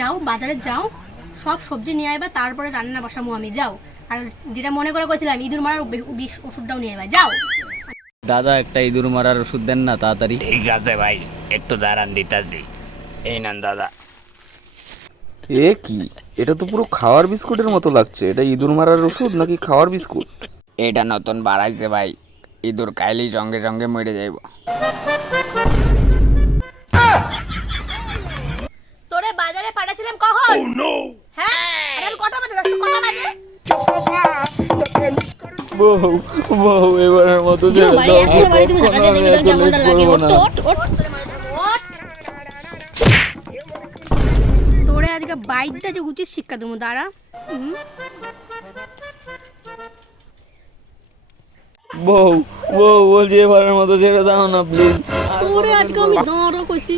যাও বাজারে যাও, সব সবজি নিয়ে আইবা, তারপরে রান্না বসামু আমি। যাও, আর যেটা মনে করে কইছিলাম ইঁদুর মারার বিষ ওষুধটাও নিয়ে আইবা। যাও। দাদা একটা ইঁদুর মারার ওষুধ দেন না তাড়াতাড়ি। ঠিক আছে ভাই, একটু দাঁড়ান দিতাছি। এই নেন দাদা। এ কি, এটা তো পুরো খাওয়ার বিস্কুটের মতো লাগছে। এটা ইঁদুর মারার ওষুধ নাকি খাওয়ার বিস্কুট? এটা নতুন বাড়াইছে ভাই, ইঁদুর খাইলেই সঙ্গে সঙ্গে মরে যাইব। তোরে বাজারে পাঠাছিলাম কখন? হ্যাঁ, এখন কটা বাজে? কটা বাজে? বউ বউ, এবারের মতো ছেড়ে দাও। এখনো বাড়ি তুমি ঝাঁটা দিয়ে দেখি তোর কেমনটা লাগে। ওঠ ওঠ ওঠ। তোরে আজকে বাইকটা যে উচিত শিক্ষা দেবো, দাঁড়া। বউ বউ বলছি এবারের মতো ছেড়ে দাও না প্লিজ। তোরে আজকে আমি দাঁড়া কইছি।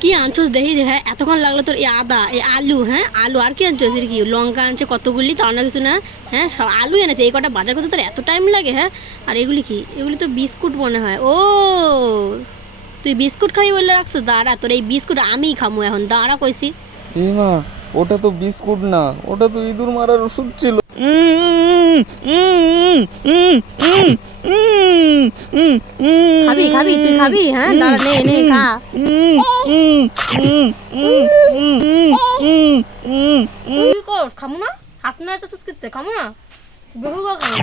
কি আনছোস দেখি রে? হ্যাঁ, এতক্ষণ লাগলো তোর এই আদা, এই আলু, হ্যাঁ আলু, আর কি আনছোস? এর কি লঙ্কা আনছে কতগুলি, তাও না কিছু না। হ্যাঁ, সব আলু এনেছে। এই কটা বাজার করতে তোর এত টাইম লাগে? হ্যাঁ, আর এগুলি কি? এগুলি তো বিস্কুট মনে হয়। ও, তুই বিস্কুট খাবি বলে রাখছো? দাঁড়া, তোর এই বিস্কুট আমিই খামু এখন, দাঁড়া কইছি। এ মা, ওটা তো বিস্কুট না, ওটা তো ইঁদুর মারার ওষুধ ছিল। খাবি খাবি তুই খাবি? হ্যাঁ, দাঁড়া, নে নে খা। তুই কর, খামু না? হাত না তো করতে খামু না? বহু বা খামু।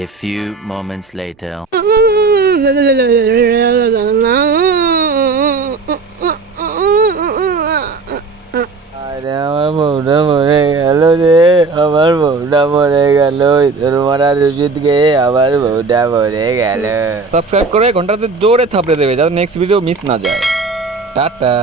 A few moments later. আরে আমার বউটা মরে গেল রে, আমার বউটা মরে গেল। ইঁদুর মারার ওষুধ খেয়ে আমার বউটা মরে গেল। সাবস্ক্রাইব করে ঘন্টাতে জোরে থাপড়ে দেবে যাতে নেক্সট ভিডিও মিস না যায়। টাটা।